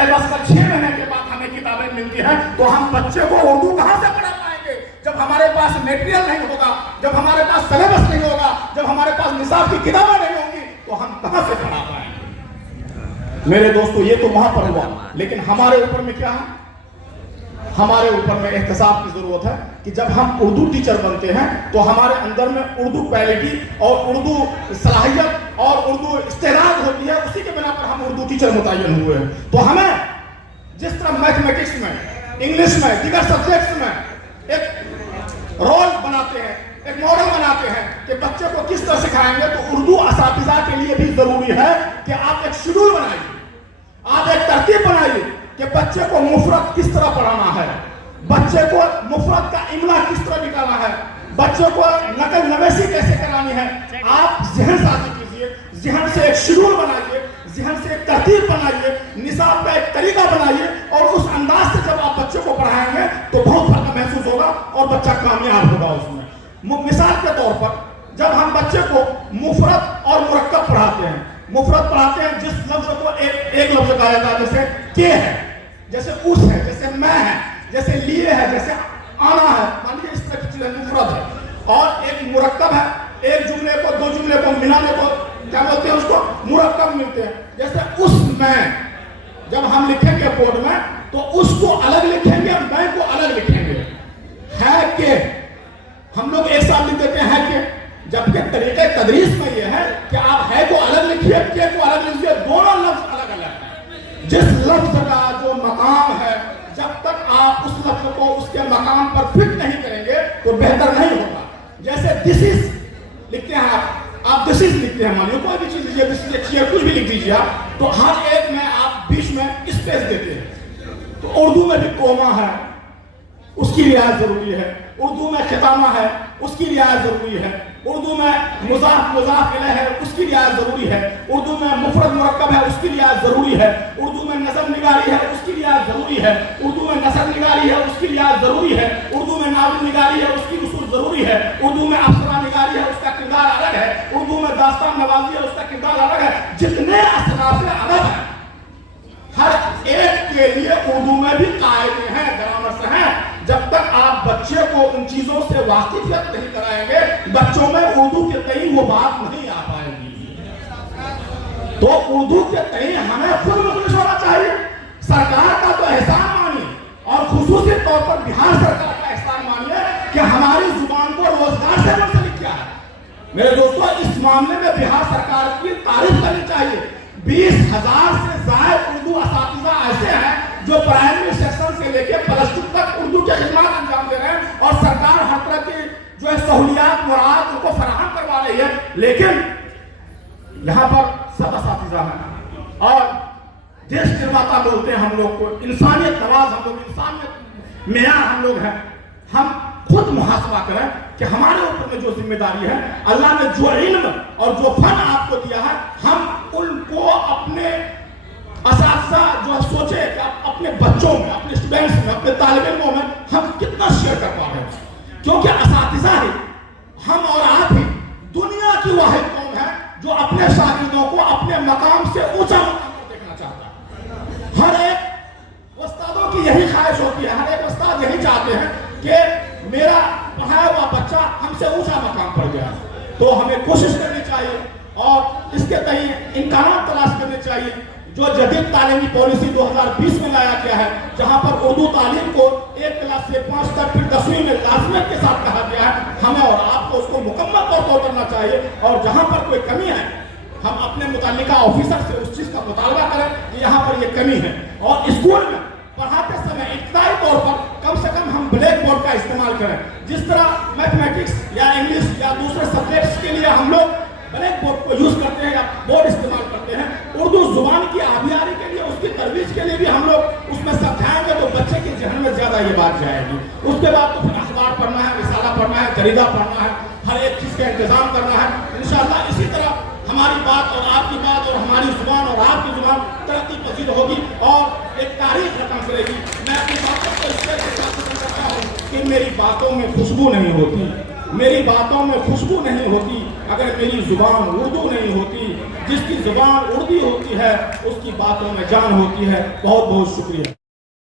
Syllabus का 6 महीने के बाद हमें किताबें मिलती हैं, तो हम बच्चे को उर्दू कहाँ से पढ़ा पाएंगे जब हमारे पास मटेरियल नहीं होगा, जब हमारे पास सिलेबस नहीं होगा, जब हमारे पास निसाब की किताबें नहीं होंगी, तो हम कहाँ से पढ़ा पाएंगे। मेरे दोस्तों, ये तो वहां पर हुआ, लेकिन हमारे ऊपर में क्या है? हमारे ऊपर में एहतसाब की जरूरत है कि जब हम उर्दू टीचर बनते हैं तो हमारे अंदर में उर्दू क्वालिटी और उर्दू सलाहियत और उर्दू इस्तेदाद होती है, उसी के बिना पर हम उर्दू टीचर मुतय्यन हुए हैं। तो हमें जिस तरह मैथमेटिक्स में, इंग्लिश में, दीगर सब्जेक्ट्स में एक रोल बनाते हैं, एक मॉडल बनाते हैं कि बच्चे को किस तरह सिखाएंगे, तो उर्दू असातिज़ा के लिए भी जरूरी है कि आप एक शेड्यूल बनाइए, आप एक तरतीब बनाइए कि बच्चे को मुफरत किस तरह पढ़ाना है, बच्चे को मुफरत का इमला किस तरह निकालना है, बच्चे को नकल नवेसी कैसे करानी है। आप ज़हन साजी कीजिए, ज़हन से एक शेड्यूल बनाइए, ज़हन से एक तरतीब बनाइए, निसाब का एक तरीका बनाइए, और उस अंदाज से जब आप बच्चे को पढ़ाएंगे तो बहुत फर्क महसूस होगा और बच्चा कामयाब होगा उसमें। मिसाल के तौर पर जब हम बच्चे को मुफरत और मुरक्कब पढ़ाते हैं, मुफरत पढ़ाते हैं जिस लफ्ज को एक लफ्ज कहा जाता है, जैसे के है, जैसे उस है, जैसे मैं है, जैसे लिए है, जैसे आना है, मान लीजिए इस तरह की चीजें मुफरत है। और एक मुरक्कब है, एक जुमले को दो जुमले को मिलाने को क्या बोलते हैं, उसको मुरक्कब मिलते हैं। जैसे उस में जब हम लिखेंगे बोर्ड में तो उसको अलग लिखेंगे, मैं को अलग लिखेंगे। है के हम लोग एक साथ लिख देते हैं के, जबकि तरीके तदरीस में यह है कि आप है को अलग लिखिए, के को अलग लिखिए, दोनों लफ्ज अलग अलग हैं। जिस लफ्ज का जो मकाम है, जब तक आप उस लफ्ज को उसके मकाम पर फिट नहीं करेंगे तो बेहतर नहीं होगा। जैसे दिस इज लिखते हैं आप दिस इज लिखते हैं, मानिए कोई भी चीज लीजिए, दिस इज लिखिए, कुछ भी लिख दीजिए आप, तो हर एक में आप बीच में स्पेस देते हैं। तो उर्दू में भी कोमा है, उसकी रियायत जरूरी है। उर्दू में खितामा है, उसकी रियायत जरूरी है। उर्दू में मुजाफ मुजाफ इलैह है, उसकी रियायत जरूरी है। उर्दू में मुफरद मुरक्कब है, उसकी रियायत जरूरी है। उर्दू में नज़म निगारी है, उसकी रियायत जरूरी है। उर्दू में नसर निगारी है, उसकी रियायत जरूरी है। उर्दू में नाविल निगारी है, उसकी उसूल जरूरी है। उर्दू में अफसरा निगारी है, उसका किरदार अलग है। उर्दू में दास्तान नवाजी है, उसका किरदार अलग है। जितने असराफ अलग है, हर एक के लिए उर्दू में भी कायदे हैं, ग्रामर से हैं। जब तक आप बच्चे को उन चीजों से वाकिफियत नहीं कराएंगे, बच्चों में उर्दू के तई वो बात नहीं आ पाएगी। तो उर्दू के तई हमें खुद मुखलिस होना चाहिए। सरकार का तो एहसान मानिए, और खुसूसी तौर पर बिहार सरकार का एहसान मानिए कि हमारी जुबान को रोजगार से मुंसलिक किया है। मेरे दोस्तों, इस मामले में बिहार सरकार की तारीफ करनी चाहिए। 20,000 से ज्यादा उर्दू असातिज़ा ऐसे हैं जो प्राइमरी सेक्शन से लेकर प्लस टू तक उर्दू के खिदमत अंजाम दे रहे हैं, और सरकार हर तरह की जो है सहूलियात मुराद उनको फराहम करवा रही है। लेकिन यहाँ पर सब असातिज़ा हैं, और देश निर्माता बोलते हैं हम लोग को, इंसानियत नवाज हम लोग, इंसानियत मेयार हम लोग हैं। हम खुद मुहासबा करें कि हमारे ऊपर में जो जिम्मेदारी है, अल्लाह ने जो इल्म और जो फन आपको दिया है, हम उनको अपने असातिज़ा जो सोचे कि अपने बच्चों में, अपने स्टूडेंट्स में, अपने तालिब इल्मों में हम कितना शेयर कर पा रहे हैं। क्योंकि असातिज़ा ही, हम और आप ही दुनिया की वाहिद कौम है जो अपने शागिर्दों को अपने मकाम से ऊंचा मकाम पर देखना चाहता है। हर एक उस्तादों की यही ख्वाहिश होती है, हर एक उस्ताद यही चाहते हैं कि मेरा पढ़ाया हुआ बच्चा हमसे ऊंचा मकाम पर गया। तो हमें कोशिश करनी चाहिए और इसके तय इम्कान तलाश करने चाहिए। जो जदीद तालीमी पॉलिसी 2020 में लाया गया है, जहां पर उर्दू तालीम को 1 क्लास से 5 तक, फिर 10वीं में लाजमियत के साथ कहा गया है, हमें और आपको उसको मुकम्मल तौर पर करना चाहिए। और जहां पर कोई कमी है, हम अपने मुताल्लिका ऑफिसर से उस चीज का मुतालबा करें कि यहाँ पर ये कमी है। और स्कूल में पढ़ाते समय इब्तदाई तौर पर कम से कम हम ब्लैक बोर्ड का इस्तेमाल करें। जिस तरह मैथमेटिक्स या इंग्लिश या दूसरे सब्जेक्ट्स के लिए हम लोग ब्लैक बोर्ड को यूज करते हैं या बोर्ड इस्तेमाल करते हैं, उर्दू जुबान की आबियारी के लिए, उसकी तरवीज के लिए भी हम लोग उसमें समझाएंगे तो बच्चे के जहन में ज्यादा ये बात जाएगी। उसके बाद तो फिर अखबार पढ़ना है, रिसाला पढ़ना है, जरीदा पढ़ना है, हर एक चीज का इंतजाम करना है। इंशाअल्लाह इसी तरह हमारी बात और आपकी बात और हमारी जुबान और आपकी जुबान तरक्की पसीद होगी और एक तारीख रकम करेगी। मैं अपनी बातों को इस तरह से करता हूँ कि मेरी बातों में खुशबू नहीं होती, میری باتوں میں خوشبو نہیں ہوتی اگر میری زبان اردو نہیں ہوتی. جس کی زبان اردو ہوتی ہے اس کی باتوں میں جان ہوتی ہے. بہت بہت شکریہ.